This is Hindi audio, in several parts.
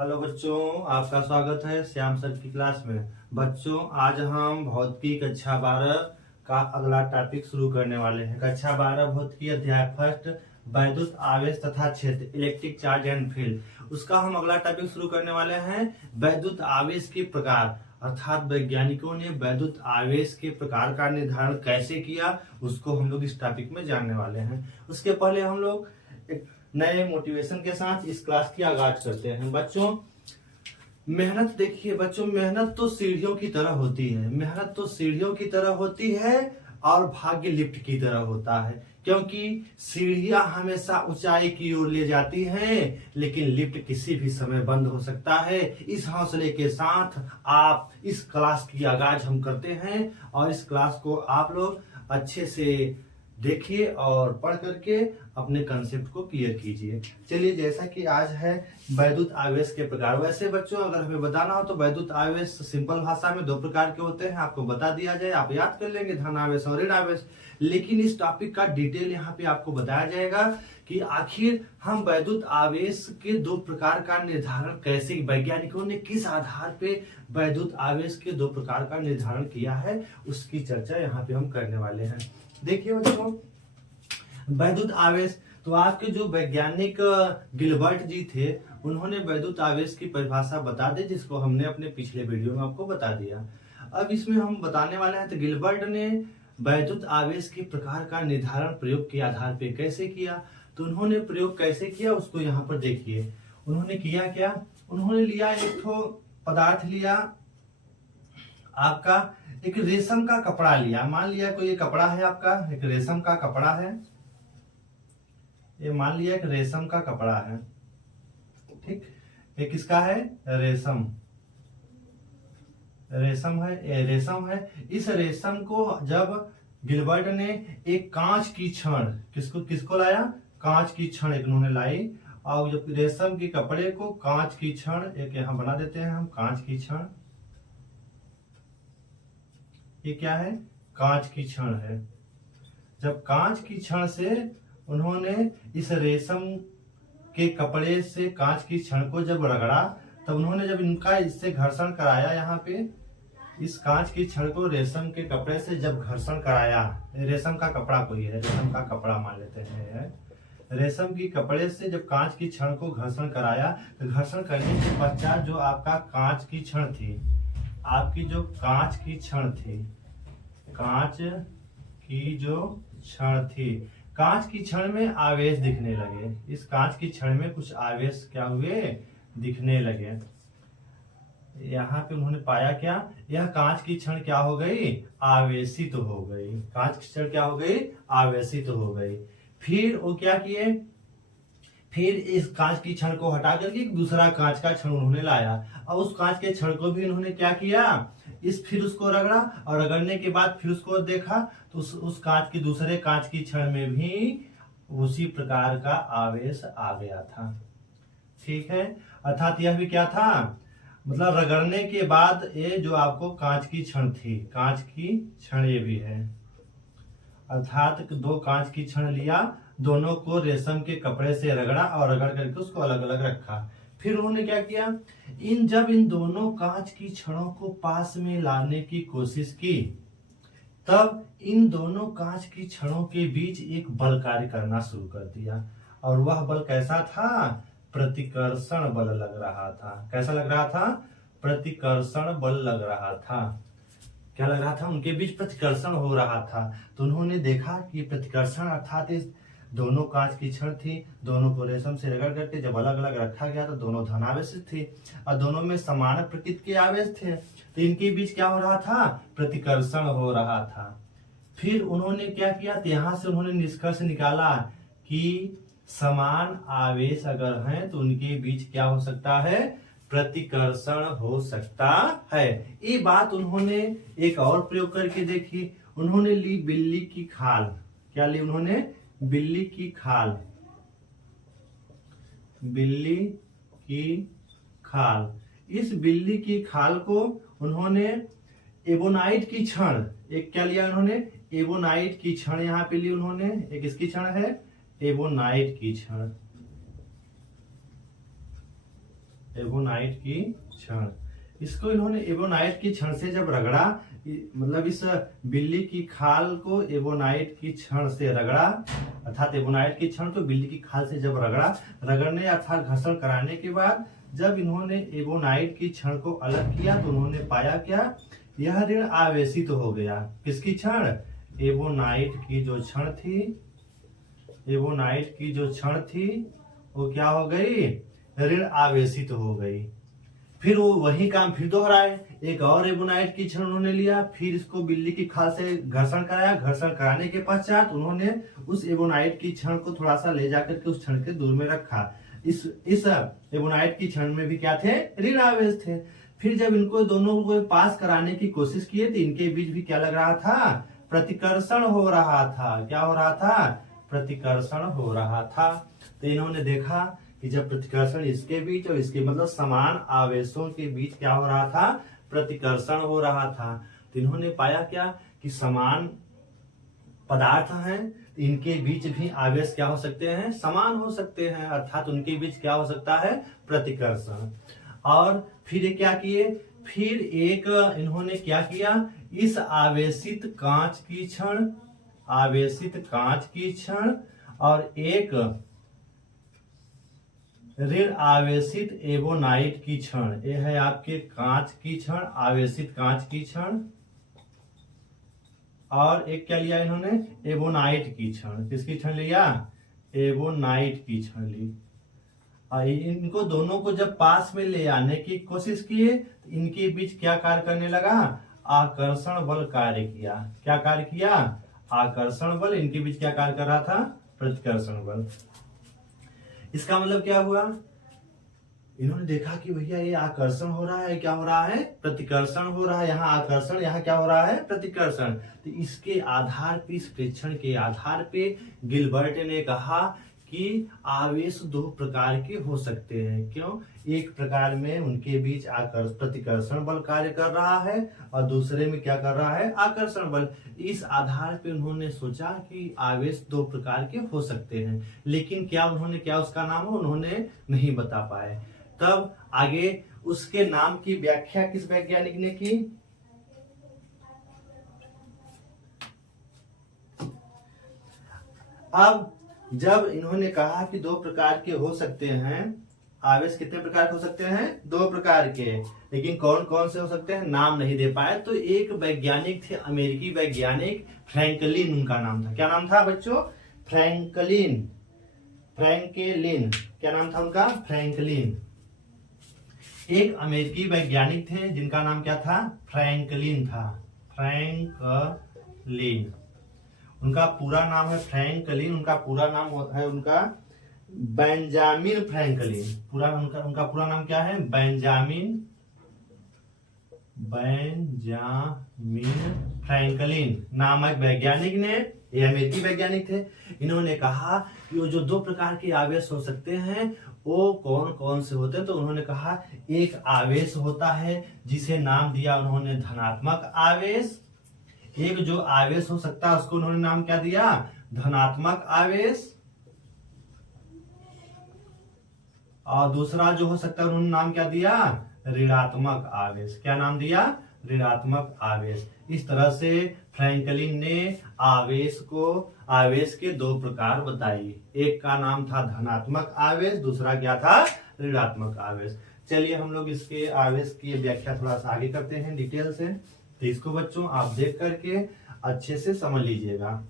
हेलो बच्चों, आपका स्वागत है श्याम सर की क्लास में। बच्चों, आज हम भौतिकी कक्षा 12 का अगला टॉपिक शुरू करने वाले हैं। कक्षा 12 भौतिकी अध्याय फर्स्ट, वैद्युत आवेश तथा क्षेत्र, इलेक्ट्रिक चार्ज एंड फील्ड। उसका हम अगला टॉपिक शुरू करने वाले हैं वैद्युत आवेश के प्रकार, अर्थात वैज्ञानिकों ने वैद्युत आवेश के प्रकार का निर्धारण कैसे किया, उसको हम लोग इस टॉपिक में जानने वाले हैं। उसके पहले हम लोग एक नए मोटिवेशन के साथ इस क्लास की आगाज करते हैं। बच्चों, मेहनत देखिए बच्चों, मेहनत तो सीढ़ियों की तरह होती है। मेहनत तो सीढ़ियों की तरह होती है और भाग्य लिफ्ट की तरह होता है, क्योंकि सीढ़ियां हमेशा ऊंचाई की ओर ले जाती हैं, लेकिन लिफ्ट किसी भी समय बंद हो सकता है। इस हौसले के साथ आप इस क्लास की आगाज हम करते हैं और इस क्लास को आप लोग अच्छे से देखिए और पढ़ करके अपने कंसेप्ट को क्लियर कीजिए। चलिए, जैसा कि आज है वैद्युत आवेश के प्रकार। वैसे बच्चों, अगर हमें बताना हो तो वैद्युत आवेश सिंपल भाषा में दो प्रकार के होते हैं, आपको बता दिया जाए, आप याद कर लेंगे, धन आवेश और ऋण आवेश। लेकिन इस टॉपिक का डिटेल यहाँ पे आपको बताया जाएगा कि आखिर हम वैद्युत आवेश के दो प्रकार का निर्धारण कैसे, वैज्ञानिकों ने किस आधार पे वैद्युत आवेश के दो प्रकार का निर्धारण किया है, उसकी चर्चा यहाँ पे हम करने वाले हैं। देखिए बच्चों, वैद्युत आवेश, तो आपके जो वैज्ञानिक गिलबर्ट जी थे, उन्होंने वैद्युत आवेश की परिभाषा बता दी, जिसको हमने अपने पिछले वीडियो में आपको बता दिया। अब इसमें हम बताने वाले हैं तो गिलबर्ट ने वैद्युत आवेश के प्रकार का निर्धारण प्रयोग के आधार पर कैसे किया। तो उन्होंने प्रयोग कैसे किया उसको यहाँ पर देखिए। उन्होंने किया क्या, उन्होंने लिया एक ठो पदार्थ लिया, आपका एक रेशम का कपड़ा लिया। मान लिया कोई ये कपड़ा है, आपका एक रेशम का कपड़ा है, ये मान लिया एक रेशम का कपड़ा है, ठीक। ये किसका है, रेशम, रेशम है, ये रेशम है। इस रेशम को जब गिलबर्ट ने एक कांच की छड़, किसको लाया, कांच की छड़ एक उन्होंने लाई, और जब रेशम के कपड़े को कांच की छड़ एक यहां बना देते हैं हम, कांच की छड़, ये क्या है, कांच की छड़ है। जब कांच की छड़ से उन्होंने इस रेशम के कपड़े से कांच की छड़ को जब रगड़ा, तब उन्होंने जब इनका इससे घर्षण कराया, यहाँ पे इस कांच की छड़ को रेशम के कपड़े से जब घर्षण कराया, रेशम का कपड़ा कोई है, रेशम का कपड़ा मान लेते हैं, रेशम की कपड़े से जब कांच की छड़ को घर्षण कराया, तो घर्षण करने के पश्चात जो आपका कांच की छड़ थी, आपकी जो कांच की छड़ थी, कांच की जो छड़ थी, कांच की छड़ में आवेश दिखने लगे। इस कांच की छड़ में कुछ आवेश क्या हुए, दिखने लगे। यहाँ पे उन्होंने पाया क्या, यह कांच की छड़ क्या हो गई, आवेशित हो गई। कांच की छड़ क्या हो गई, आवेशित हो गई। फिर वो क्या किए, फिर इस कांच की छड़ को हटा करके दूसरा कांच का छड़ उन्होंने लाया, और उस कांच के छड़ को भी उन्होंने क्या किया, फिर उसको रगड़ा, और रगड़ने के बाद फिर उसको देखा तो उस कांच की, दूसरे कांच की छड़ में भी उसी प्रकार का आवेश आ गया था, ठीक है। अर्थात यह भी क्या था, मतलब रगड़ने के बाद ये जो आपको कांच की छड़ थी, कांच की छड़ ये भी है, अर्थात दो कांच की छड़ लिया, दोनों को रेशम के कपड़े से रगड़ा और रगड़ करके उसको अलग अलग रखा। फिर उन्होंने क्या किया, जब इन दोनों कांच की छड़ों को पास में लाने की कोशिश की, तब इन दोनों कांच की छड़ों के बीच एक बल कार्य करना शुरू कर दिया, और वह बल कैसा था, प्रतिकर्षण बल लग रहा था। कैसा लग रहा था, प्रतिकर्षण बल लग रहा था। क्या लग रहा था, उनके बीच प्रतिकर्षण हो रहा था। तो उन्होंने देखा कि प्रतिकर्षण, अर्थात इस दोनों कांच की छड़ थी, दोनों को रेशम से रगड़ करके जब अलग अलग रखा गया तो दोनों धनावेशित थी, और दोनों में समान प्रकृति के आवेश थे, तो इनके बीच क्या हो रहा था, प्रतिकर्षण हो रहा था। फिर उन्होंने क्या किया, तो यहाँ से उन्होंने निष्कर्ष निकाला कि समान आवेश अगर हैं तो उनके बीच क्या हो सकता है, प्रतिकर्षण हो सकता है। ये बात उन्होंने एक और प्रयोग करके देखी। उन्होंने ली बिल्ली की खाल। क्या ली उन्होंने, बिल्ली की खाल, बिल्ली की खाल। इस बिल्ली की खाल को उन्होंने एबोनाइट की छड़, एक क्या लिया उन्होंने, एबोनाइट की छड़ यहाँ पे ली उन्होंने, एक इसकी छड़ है एबोनाइट की छड़, एबोनाइट की क्षण। इसको इन्होंने एबोनाइट की क्षण से जब रगड़ा, मतलब इस बिल्ली की खाल को एबोनाइट की क्षण से रगड़ा, अर्थात एबोनाइट की क्षण को बिल्ली की खाल से जब रगड़ा, रगड़ने अर्थात घर्षण कराने के बाद जब इन्होंने एबोनाइट की क्षण को अलग किया तो उन्होंने पाया क्या, यह ऋण आवेशित हो गया। किसकी क्षण? एबोनाइट की जो क्षण थी, एबोनाइट की जो क्षण थी वो क्या हो गई, ऋण आवेशित हो गई। फिर वो वही काम फिर दोहराए, एक और एबोनाइट की क्षण उन्होंने लिया, फिर इसको बिल्ली की खाल से घर्षण कराया, घर्षण कराने के पश्चात उन्होंने उस एबोनाइट की क्षण को थोड़ा सा ले जाकर के उस क्षण के दूर में रखा। इस एबोनाइट की क्षण में भी क्या थे, ऋण आवेश थे। फिर जब इनको दोनों को पास कराने की कोशिश किए तो इनके बीच भी क्या लग रहा था, प्रतिकर्षण हो रहा था। क्या हो रहा था, प्रतिकर्षण हो रहा था। तो इन्होंने देखा कि जब प्रतिकर्षण इसके बीच और इसके मतलब समान आवेशों के बीच क्या हो रहा था, प्रतिकर्षण हो रहा था, तो इन्होंने पाया क्या कि समान पदार्थ हैं, तो इनके बीच भी आवेश क्या हो सकते हैं, समान हो सकते हैं, अर्थात उनके बीच क्या हो सकता है, प्रतिकर्षण। और फिर ये क्या किए, फिर एक इन्होंने क्या किया, इस आवेशित कांच की क्षण, आवेशित कांच की क्षण और एक ऋण आवेशित एबोनाइट की क्षण, ये है आपके कांच की क्षण, आवेशित कांच की क्षण, और एक क्या लिया इन्होंने, एबोनाइट की क्षण। किसकी क्षण लिया, एबोनाइट की क्षण ली। इनको दोनों को जब पास में ले आने की कोशिश किए तो इनके बीच क्या कार्य करने लगा, आकर्षण बल कार्य किया। क्या कार्य किया, आकर्षण बल। इनके बीच क्या कार्य कर रहा था, प्रतिकर्षण बल। इसका मतलब क्या हुआ, इन्होंने देखा कि भैया ये आकर्षण हो रहा है, क्या हो रहा है, प्रतिकर्षण हो रहा है। यहाँ आकर्षण, यहाँ क्या हो रहा है, प्रतिकर्षण। तो इसके आधार पे, इस प्रेक्षण के आधार पे गिलबर्ट ने कहा कि आवेश दो प्रकार के हो सकते हैं। क्यों, एक प्रकार में उनके बीच प्रतिकर्षण बल कार्य कर रहा है और दूसरे में क्या कर रहा है, आकर्षण बल। इस आधार पे उन्होंने सोचा कि आवेश दो प्रकार के हो सकते हैं, लेकिन क्या उन्होंने क्या उसका नाम हो उन्होंने नहीं बता पाए। तब आगे उसके नाम की व्याख्या किस वैज्ञानिक ने की, अब जब इन्होंने कहा कि दो प्रकार के हो सकते हैं, आवेश कितने प्रकार के हो सकते हैं, दो प्रकार के, लेकिन कौन कौन से हो सकते हैं नाम नहीं दे पाए। तो एक वैज्ञानिक थे, अमेरिकी वैज्ञानिक फ्रैंकलिन उनका नाम था। क्या नाम था बच्चों, फ्रैंकलिन, फ्रैंकलिन। क्या नाम था उनका, फ्रैंकलिन। एक अमेरिकी वैज्ञानिक थे जिनका नाम क्या था, फ्रैंकलिन था, फ्रैंकलिन। उनका पूरा नाम है फ्रैंकलिन, उनका पूरा नाम है उनका बेंजामिन फ्रैंकलिन। उनका पूरा नाम क्या है, बेंजामिन फ्रैंकलिन नामक वैज्ञानिक ने, ये अमेरिकी वैज्ञानिक थे, इन्होंने कहा कि वो जो दो प्रकार के आवेश हो सकते हैं वो कौन कौन से होते हैं। तो उन्होंने कहा एक आवेश होता है जिसे नाम दिया उन्होंने धनात्मक आवेश। एक जो आवेश हो सकता है उसको उन्होंने नाम क्या दिया, धनात्मक आवेश। और दूसरा जो हो सकता है उन्होंने नाम क्या दिया, ऋणात्मक आवेश। क्या नाम दिया, ऋणात्मक आवेश। इस तरह से फ्रैंकलिन ने आवेश के दो प्रकार बताई। एक का नाम था धनात्मक आवेश, दूसरा क्या था, ऋणात्मक आवेश। चलिए हम लोग इसके आवेश की व्याख्या थोड़ा सा आगे करते हैं डिटेल से। तो इसको बच्चों आप देख करके अच्छे से समझ लीजिएगा।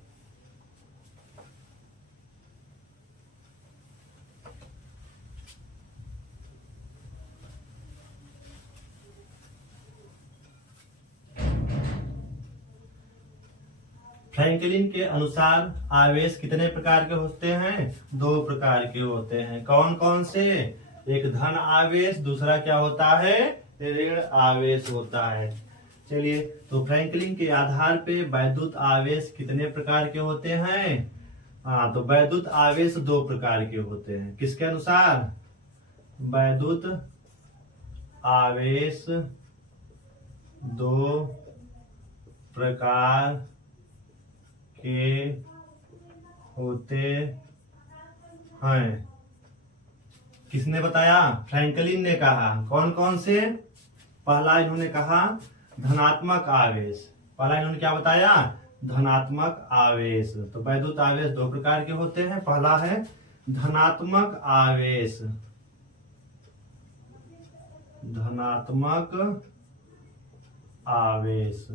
फ्रैंकलिन के अनुसार आवेश कितने प्रकार के होते हैं, दो प्रकार के होते हैं। कौन कौन से, एक धन आवेश, दूसरा क्या होता है, ऋण आवेश होता है। चलिए, तो फ्रैंकलिन के आधार पे वैद्युत आवेश कितने प्रकार के होते हैं। तो वैद्युत आवेश दो प्रकार के होते हैं। किसके अनुसार, वैद्युत आवेश दो प्रकार के होते हैं। किसने बताया? फ्रैंकलिन ने कहा। कौन कौन से? पहला इन्होंने कहा धनात्मक आवेश। पहला इन्होंने क्या बताया? धनात्मक आवेश। तो वैद्युत आवेश दो प्रकार के होते हैं। पहला है धनात्मक आवेश, धनात्मक आवेश।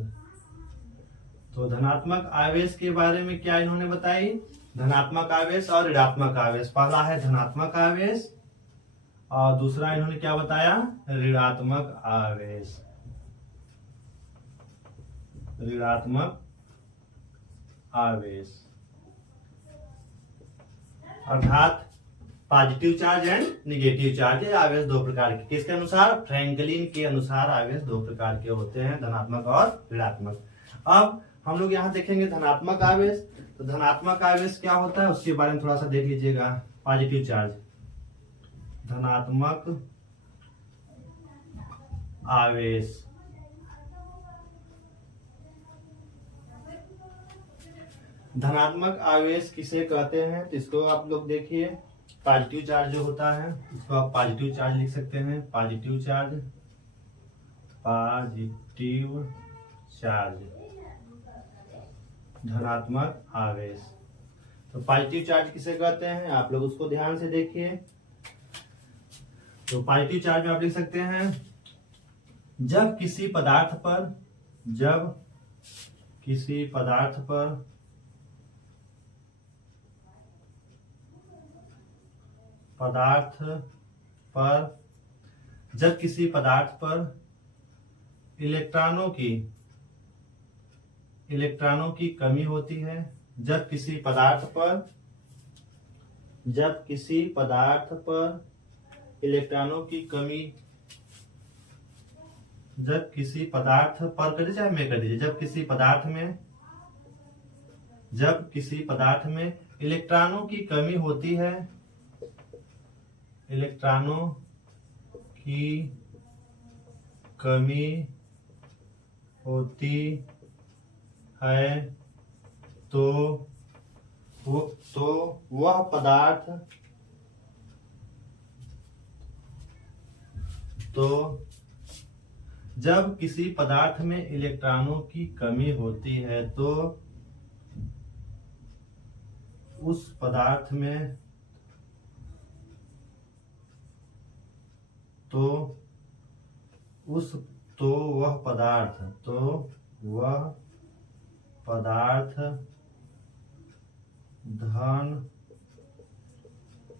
तो धनात्मक आवेश के बारे में क्या इन्होंने बताई? धनात्मक आवेश और ऋणात्मक आवेश। पहला है धनात्मक आवेश और दूसरा इन्होंने क्या बताया? ऋणात्मक आवेश, ऋणात्मक आवेश। अर्थात positive charge and negative charge. ये आवेश दो प्रकार के, किसके अनुसार? फ्रैंकलिन के अनुसार आवेश दो प्रकार के होते हैं, धनात्मक और ऋणात्मक। अब हम लोग यहाँ देखेंगे धनात्मक आवेश। तो धनात्मक आवेश क्या होता है उसके बारे में थोड़ा सा देख लीजिएगा। पॉजिटिव चार्ज, धनात्मक आवेश। धनात्मक आवेश किसे कहते हैं? तो इसको आप लोग देखिए, पॉजिटिव चार्ज जो होता है इसको आप पॉजिटिव चार्ज लिख सकते हैं। पॉजिटिव चार्ज, पॉजिटिव चार्ज, धनात्मक आवेश। तो पॉजिटिव चार्ज किसे कहते हैं आप लोग उसको ध्यान से देखिए। तो पॉजिटिव चार्ज में आप लिख सकते हैं जब किसी पदार्थ पर, जब किसी पदार्थ पर जब किसी पदार्थ पर इलेक्ट्रॉनों की कमी होती है, जब किसी पदार्थ पर इलेक्ट्रॉनों की कमी, जब किसी पदार्थ पर कर दीजिए चाहे मैं कर दीजिए, जब किसी पदार्थ में इलेक्ट्रॉनों की कमी होती है, इलेक्ट्रॉनों की कमी होती है तो वह पदार्थ, तो जब किसी पदार्थ में इलेक्ट्रॉनों की कमी होती है तो उस पदार्थ में वह पदार्थ धन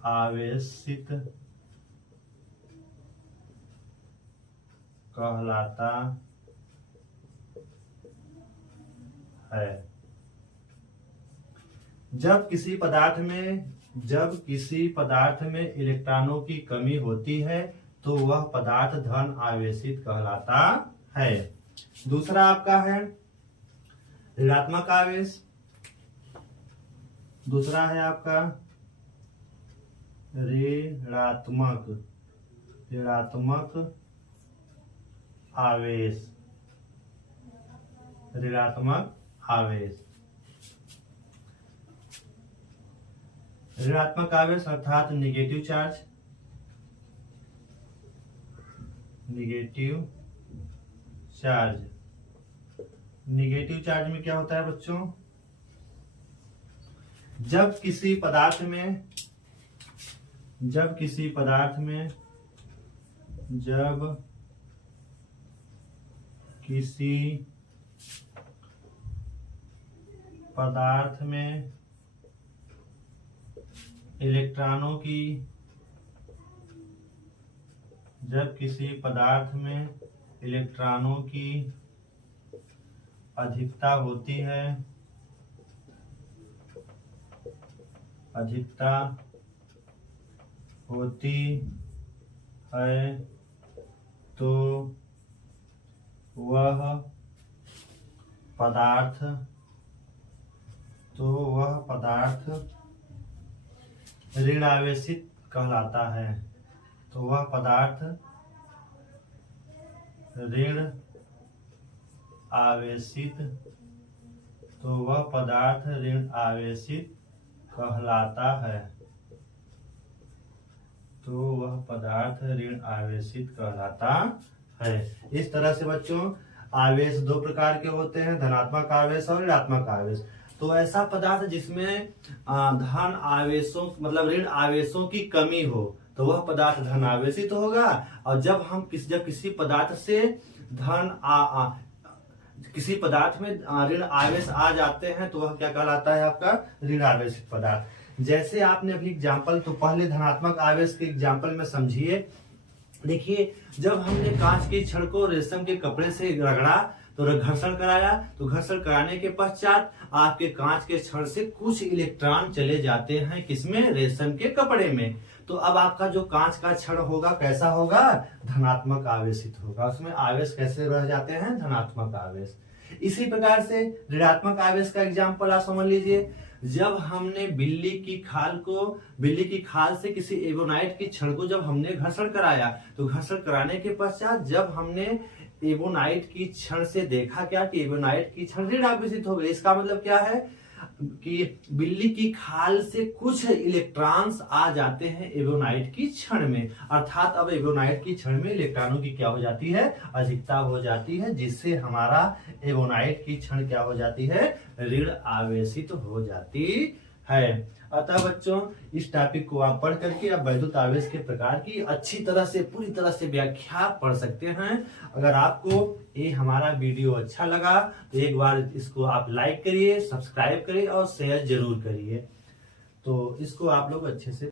आवेशित कहलाता है। जब किसी पदार्थ में इलेक्ट्रॉनों की कमी होती है तो वह पदार्थ धन आवेशित कहलाता है। दूसरा आपका है ऋणात्मक आवेश। दूसरा है आपका ऋणात्मक आवेश, ऋणात्मक आवेश। ऋणात्मक आवेश अर्थात negative charge, negative charge. Negative charge में क्या होता है बच्चों? जब किसी पदार्थ में इलेक्ट्रॉनों की अधिकता होती है, तो वह पदार्थ ऋण आवेशित कहलाता है। तो वह पदार्थ ऋण आवेशित कहलाता है। तो वह पदार्थ ऋण आवेशित कहलाता है। इस तरह से बच्चों आवेश दो प्रकार के होते हैं, धनात्मक आवेश और ऋणात्मक आवेश। तो ऐसा पदार्थ जिसमें धन आवेशों मतलब ऋण आवेशों की कमी हो तो वह पदार्थ धन आवेशित होगा। और जब किसी पदार्थ से किसी पदार्थ में ऋण आवेश आ जाते हैं तो वह क्या कहलाता है, आपका ऋण आवेशित पदार्थ। जैसे आपने अभी एग्जाम्पल, तो पहले धनात्मक आवेश के एग्जाम्पल में समझिए। देखिए, जब हमने कांच की छड़ को रेशम के कपड़े से रगड़ा तो घर्षण कराया, तो घर्षण कराने के पश्चात आपके कांच के छड़ से कुछ इलेक्ट्रॉन चले जाते हैं किसमें, रेशम के कपड़े में। तो अब आपका जो कांच का छड़ होगा कैसा होगा, धनात्मक आवेशित होगा। उसमें आवेश कैसे रह जाते हैं, धनात्मक आवेश। इसी प्रकार से ऋणात्मक आवेश का एग्जाम्पल आप समझ लीजिए। जब हमने बिल्ली की खाल से किसी एवोनाइट की छड़ को जब हमने घर्षण कराया, तो घर्षण कराने के पश्चात जब हमने एवोनाइट की छड़ से देखा क्या कि एवोनाइट की छड़ ऋण आवेशित हो गई। इसका मतलब क्या है कि बिल्ली की खाल से कुछ इलेक्ट्रॉन्स आ जाते हैं एवोनाइट की छड़ में, अर्थात अब एवोनाइट की छड़ में इलेक्ट्रॉनों की क्या हो जाती है, अधिकता हो जाती है, जिससे हमारा एवोनाइट की छड़ क्या हो जाती है, ऋण आवेशित हो जाती है। अतः बच्चों इस टॉपिक को आप पढ़ करके आप वैद्युत आवेश के प्रकार की अच्छी तरह से पूरी तरह से व्याख्या पढ़ सकते हैं। अगर आपको ये हमारा वीडियो अच्छा लगा तो एक बार इसको आप लाइक करिए, सब्सक्राइब करिए और शेयर जरूर करिए। तो इसको आप लोग अच्छे से